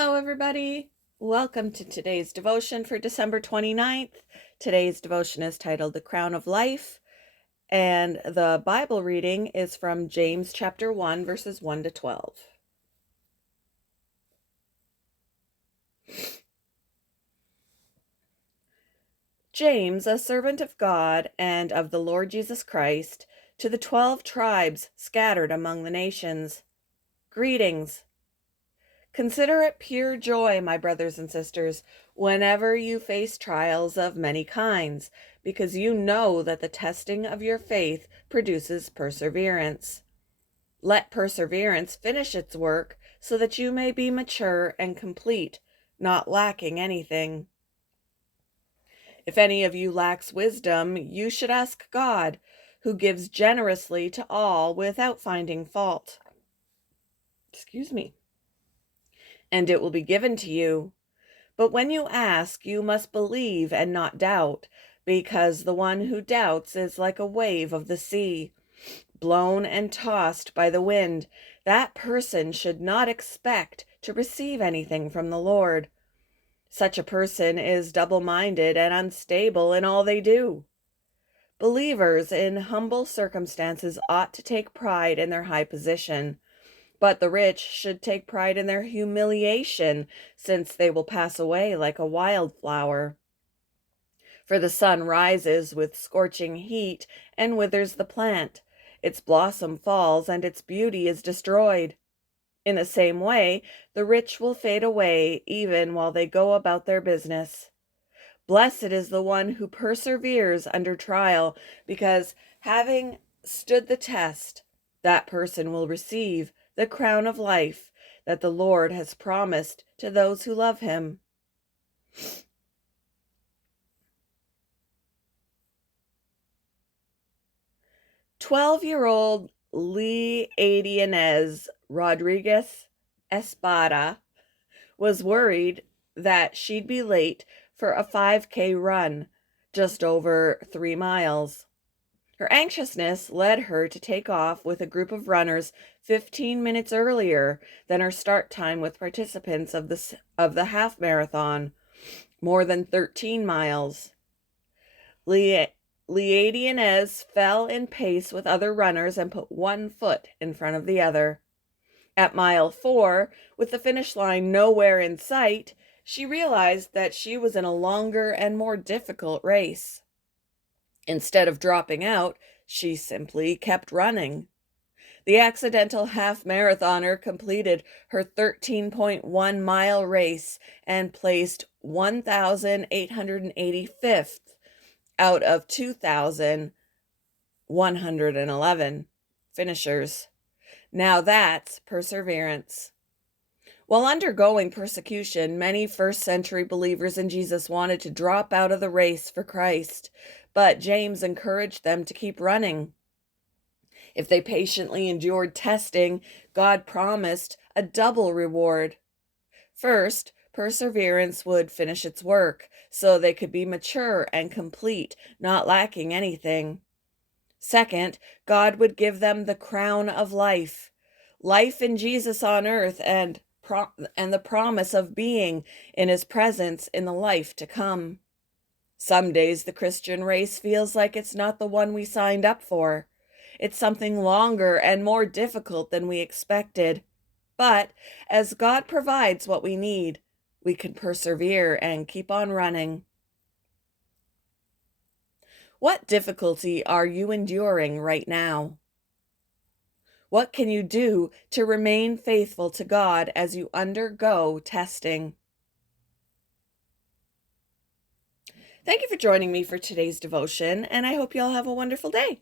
Hello, everybody. Welcome to today's devotion for December 29th. Today's devotion is titled The Crown of Life, and the Bible reading is from James chapter 1, verses 1 to 12. James, a servant of God and of the Lord Jesus Christ, to the 12 tribes scattered among the nations. Greetings. Consider it pure joy, my brothers and sisters, whenever you face trials of many kinds, because you know that the testing of your faith produces perseverance. Let perseverance finish its work, so that you may be mature and complete, not lacking anything. If any of you lacks wisdom, you should ask God, who gives generously to all without finding fault. And it will be given to you. But when you ask, you must believe and not doubt, because the one who doubts is like a wave of the sea, blown and tossed by the wind. That person should not expect to receive anything from the Lord. Such a person is double-minded and unstable in all they do. Believers in humble circumstances ought to take pride in their high position, but the rich should take pride in their humiliation, since they will pass away like a wildflower. For the sun rises with scorching heat and withers the plant. Its blossom falls and its beauty is destroyed. In the same way, the rich will fade away even while they go about their business. Blessed is the one who perseveres under trial, because having stood the test, that person will receive the crown of life that the Lord has promised to those who love him. "12-year-old Leady Inez Rodriguez Espada was worried that she'd be late for a 5K run, just over 3 miles. Her anxiousness led her to take off with a group of runners 15 minutes earlier than her start time with participants of the half marathon, more than 13 miles. Leady Inez fell in pace with other runners and put one foot in front of the other. At mile 4, with the finish line nowhere in sight, she realized that she was in a longer and more difficult race. Instead of dropping out, she simply kept running. The accidental half-marathoner completed her 13.1-mile race and placed 1,885th out of 2,111 finishers. Now that's perseverance. While undergoing persecution, many first-century believers in Jesus wanted to drop out of the race for Christ, but James encouraged them to keep running. If they patiently endured testing, God promised a double reward. First, perseverance would finish its work, so they could be mature and complete, not lacking anything. Second, God would give them the crown of life, life in Jesus on earth, and the promise of being in his presence in the life to come. Some days the Christian race feels like it's not the one we signed up for. It's something longer and more difficult than we expected. But as God provides what we need, we can persevere and keep on running. What difficulty are you enduring right now? What can you do to remain faithful to God as you undergo testing? Thank you for joining me for today's devotion, and I hope you all have a wonderful day.